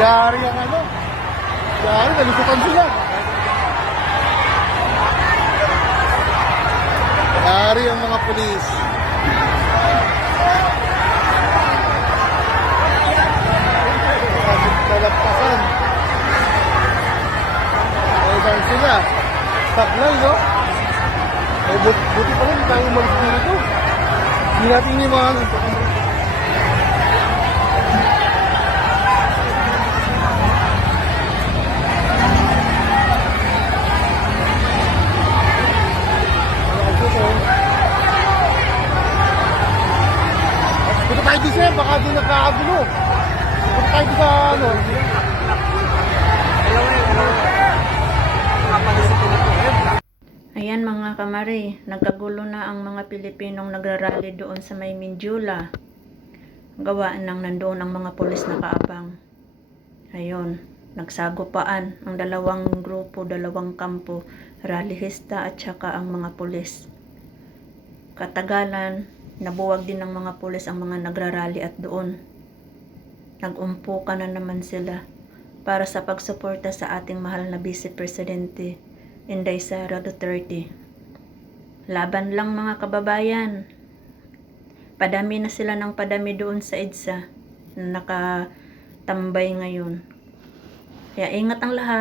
Yari ang ano. Yari, nalusukan sila. Yari ang mga pulis. Talagpasan. Eh, saan sila? Sablay, no? Eh, buti, buti pa rin, tayo umalis dito. Hindi natin yung mga tayo din sir, baka di nagkakagulo. Punta tayo din sa ano. Ayan mga kamari, nagkagulo na ang mga Pilipinong nagrarally doon sa may Minjula. Gawa ng nandoon ang mga pulis na kaabang. Ayun, nagsagupaan ang dalawang grupo, dalawang kampo, rallyista at saka ang mga pulis. Katagalan, nabuwag din ng mga pulis ang mga nagrarally at doon. Nagumpuka na naman sila para sa pagsuporta sa ating mahal na Vice Presidente Inday Sara Duterte. Laban lang mga kababayan. Padami na sila ng padami doon sa EDSA na nakatambay ngayon. Kaya ingat ang lahat.